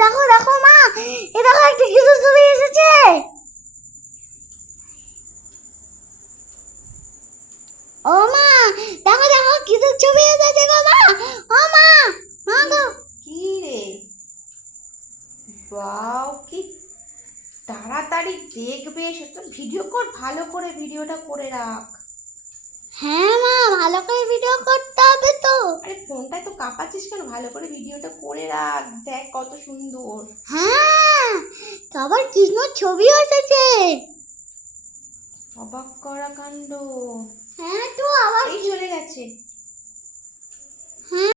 দেখো দেখো মা, এ দেখো একটা কিছু ছবি এসেছে। ও মা, দেখো দেখো কিছু ছবি এসেছে গো মা। ও মা, মা গো। কি রে? বাও, কি তাড়াতাড়ি দেখবে, সেটা ভিডিও কর, ভালো করে ভিডিওটা করে রাখ। হ্যাঁ মা, ভালো করে ভিডিও করতে হবে তো। আরে ফোনটা তো কাঁপাচ্ছিস কেন? ভালো করে ভিডিওটা করে রাখ, দেখ কত সুন্দর। হ্যাঁ, তো আবার কৃষ্ণ ছবিও এসেছে। অবাক করা কাণ্ড। হ্যাঁ তো আবার এই চলে গেছে।